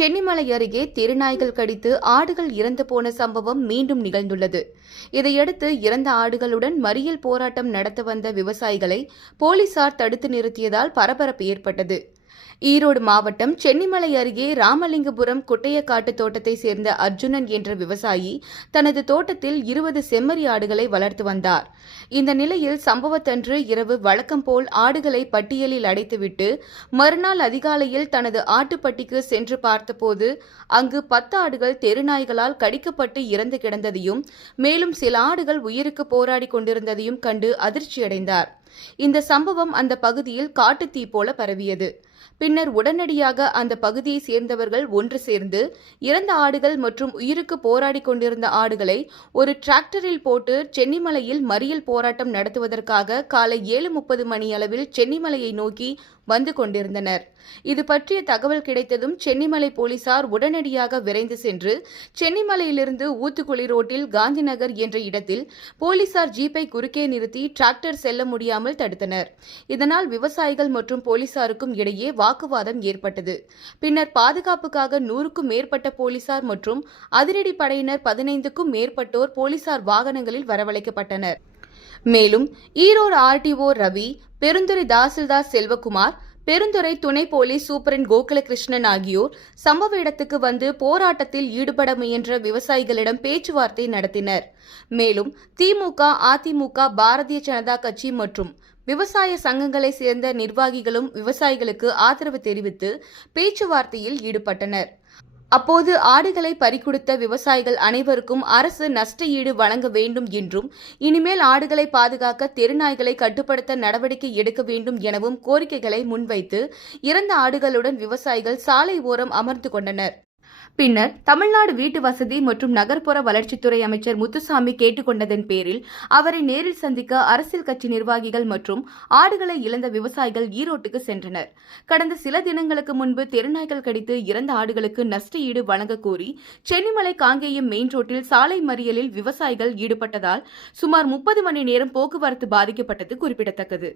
சென்னிமலை அருகே தெருநாய்கள் கடித்து ஆடுகள் இறந்து போன சம்பவம் மீண்டும் நிகழ்ந்துள்ளது. இதையடுத்து இறந்த ஆடுகளுடன் மறியல் போராட்டம் நடத்த வந்த விவசாயிகளை போலீசார் தடுத்து நிறுத்தியதால் பரபரப்பு ஏற்பட்டது. ஈரோடு மாவட்டம் சென்னிமலை அருகே ராமலிங்கபுரம் குட்டையக்காட்டு தோட்டத்தை சேர்ந்த அர்ஜுனன் என்ற விவசாயி தனது தோட்டத்தில் இருபது செம்மறி ஆடுகளை வளர்த்து வந்தார். இந்த நிலையில் சம்பவத்தன்று இரவு வழக்கம் போல் ஆடுகளை பட்டியலில் அடைத்துவிட்டு மறுநாள் அதிகாலையில் தனது ஆட்டுப்பட்டிக்கு சென்று பார்த்தபோது அங்கு பத்து ஆடுகள் தெருநாய்களால் கடிக்கப்பட்டு இறந்து கிடந்ததையும் மேலும் சில ஆடுகள் உயிருக்கு போராடி கொண்டிருந்ததையும் கண்டு அதிர்ச்சியடைந்தார். இந்த சம்பவம் அந்த பகுதியில் காட்டுத்தீ போல பரவியது. பின்னர் உடனடியாக அந்த பகுதியை சேர்ந்தவர்கள் ஒன்று சேர்ந்து இறந்த ஆடுகள் மற்றும் உயிருக்கு போராடி கொண்டிருந்த ஆடுகளை ஒரு டிராக்டரில் போட்டு சென்னிமலையில் மறியல் போராட்டம் நடத்துவதற்காக காலை ஏழு முப்பது மணி அளவில் சென்னிமலையை நோக்கி வந்து கொண்டிருந்தனர். இது பற்றிய தகவல் கிடைத்ததும் சென்னிமலை போலீசார் உடனடியாக விரைந்து சென்று சென்னிமலையிலிருந்து ஊத்துக்குளி ரோட்டில் காந்திநகர் என்ற இடத்தில் போலீசார் ஜீப்பை குறுக்கே நிறுத்தி டிராக்டர் செல்ல முடியாமல் தடுத்தனர். இதனால் விவசாயிகள் மற்றும் போலீசாருக்கும் இடையே வாக்குவாதம் ஏற்பட்டது. பின்னர் பாதுகாப்புக்காக நூறுக்கும் மேற்பட்ட போலீசார் மற்றும் அதிரடி படையினர் பதினைந்துக்கும் மேற்பட்டோர் போலீசார் வாகனங்களில் வரவழைக்கப்பட்டனர். மேலும் ஈரோடு ஆர்டிஓ ரவி பெருந்துறை தாசில்தார் செல்வகுமார் பெருந்துறை துணை போலீஸ் சூப்பரன் கோகுலகிருஷ்ணன் ஆகியோர் சம்பவ இடத்துக்கு வந்து போராட்டத்தில் ஈடுபட முயன்ற விவசாயிகளிடம் பேச்சுவார்த்தை நடத்தினர். மேலும் திமுக அதிமுக பாரதிய ஜனதா கட்சி மற்றும் விவசாய சங்கங்களை சேர்ந்த நிர்வாகிகளும் விவசாயிகளுக்கு ஆதரவு தெரிவித்து பேச்சுவார்த்தையில் ஈடுபட்டனர். அப்போது ஆடுகளை பறிகொடுத்த விவசாயிகள் அனைவருக்கும் அரசு நஷ்ட ஈடு வழங்க வேண்டும் என்றும் இனிமேல் ஆடுகளை பாதுகாக்க தெருநாய்களை கட்டுப்படுத்த நடவடிக்கை எடுக்க வேண்டும் எனவும் கோரிக்கைகளை முன்வைத்து இறந்த ஆடுகளுடன் விவசாயிகள் சாலை ஓரம் அமர்ந்து கொண்டனர். பின்னர் தமிழ்நாடு வீட்டு வசதி மற்றும் நகர்ப்புற வளர்ச்சித்துறை அமைச்சர் முத்துசாமி கேட்டுக்கொண்டதன் பேரில் அவரை நேரில் சந்திக்க அரசியல் கட்சி நிர்வாகிகள் மற்றும் ஆடுகளை இழந்த விவசாயிகள் ஈரோட்டுக்கு சென்றனர். கடந்த சில தினங்களுக்கு முன்பு தெருநாய்கள் கடித்து இறந்த ஆடுகளுக்கு நஷ்ட ஈடு கோரி சென்னிமலை காங்கேயம் மெயின் ரோட்டில் சாலை மறியலில் விவசாயிகள் ஈடுபட்டதால் சுமார் முப்பது மணி நேரம் போக்குவரத்து பாதிக்கப்பட்டது குறிப்பிடத்தக்கது.